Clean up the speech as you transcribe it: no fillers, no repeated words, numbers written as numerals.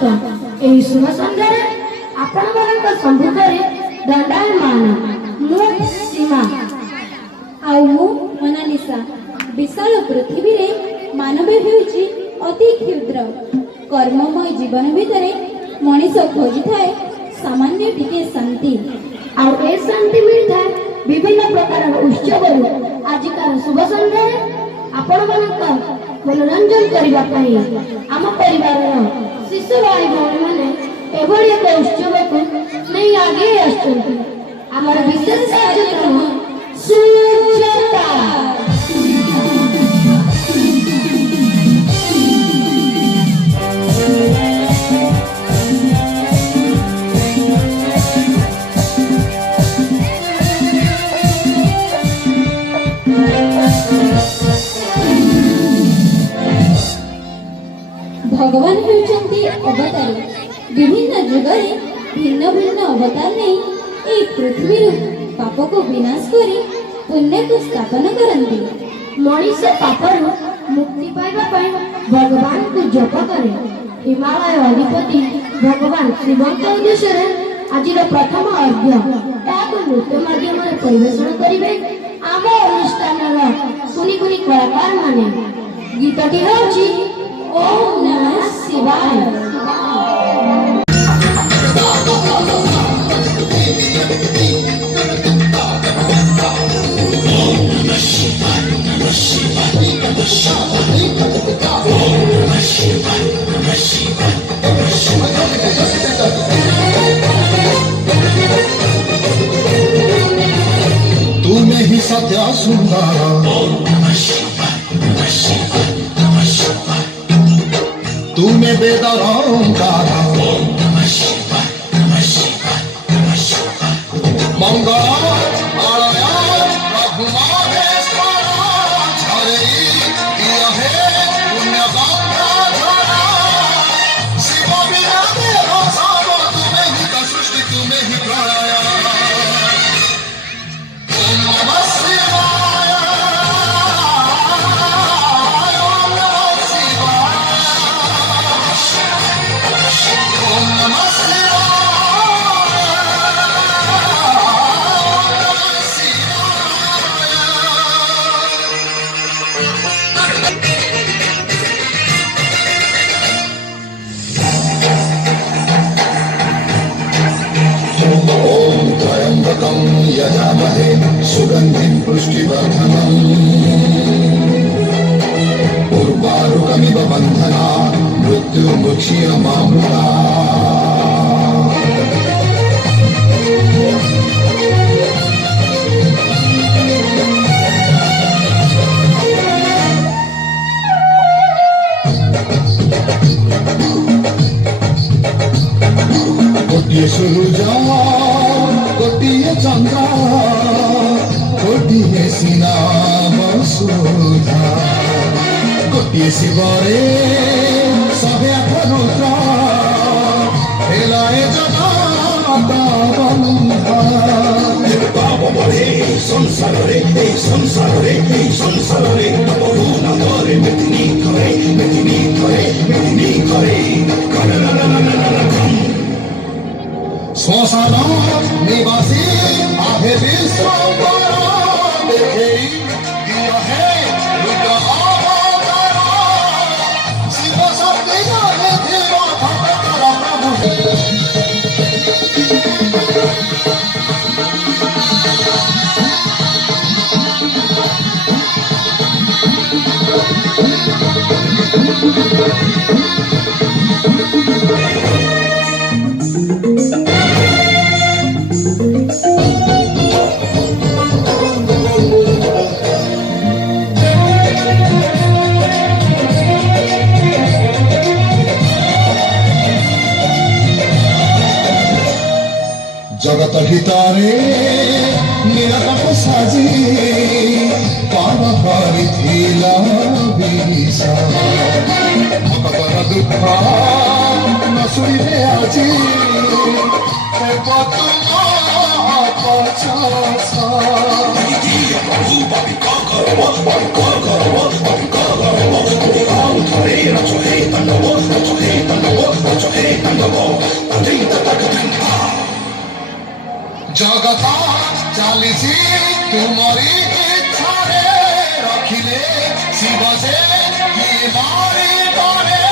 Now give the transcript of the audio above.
स्वागत। एही शुभ संध्यारे आपण मानक सम्मुखरे दंडायमान मु सीमा आउ मु मोनालिसा। विशाल पृथ्वी रे मानव हेउची अति क्षुद्र। कर्ममय जीवन भितरे मनीष खोजी थाए सामान्य टिके शांति। आउ ए शांति मिलता विभिन्न प्रकार उत्सव आजिकार शुभ संध्यारे आपण मानक मनोरंजन करबा पई आम परिवार शिशु भाई भौणी माने एभली एक उत्सव को नहीं आगे आछंती। आमर विशेष कार्यक्रम सुचता। भगवान हेउचंती अवतारी। विभिन्न जुगरे भिन्न भिन्न अवतार नहीं ए पृथ्वी पाप को विनाश करी पुण्य को स्थापन करंती। मनीष पापर मुक्ति पाइबा पई भगवान को जप करे। हिमालय अधिपति भगवान शिवଙ୍କ उद्देश्य आज प्रथम अर्घ्य ताको नृत्य माध्यम परिवेषण करिवे आम अनुष्ठान कुनी कुनी कलाकार माने। गीतटी होची ओम नमः शिवाय। तुम्हें ही सत्य सुंदर तुम्हें वेदर ओंकार मंगल प्रभु महेश्वर झरे हे पुण्य गंगा झरा शिव बिना देव सब तुम्हें ही तो सृष्टि तुम्हें ही प्रलय। ओम नमः शिवाय ओम नमः शिवाय ओम नमः शिवाय। यजामहे सुगंधिं पुष्टिवर्धनम् उर्वारुकमिव बन्धना मृत्युमुक्षीयमामृता। गोटिए सूरज गोटिए चंद्र गोटिए सीना वसुधा गोटिए शिवरे सबे रुद्र हेलाए जगत बंधा। पाप बढे संसारे तपहु न करे मेदिनी करे श्मशान निवासी आहे विश्वम्बर देखे हे रुद्र अवतार शिव शक्ति जाने धीर भक्तर प्रभु। जगत हितारे निरकट साजी पार परिथिला विषा भक्तर दुख न सुनिले आजी जगत चलीसी तुमरी इच्छा रे रखिले शिव से कि मारी पारे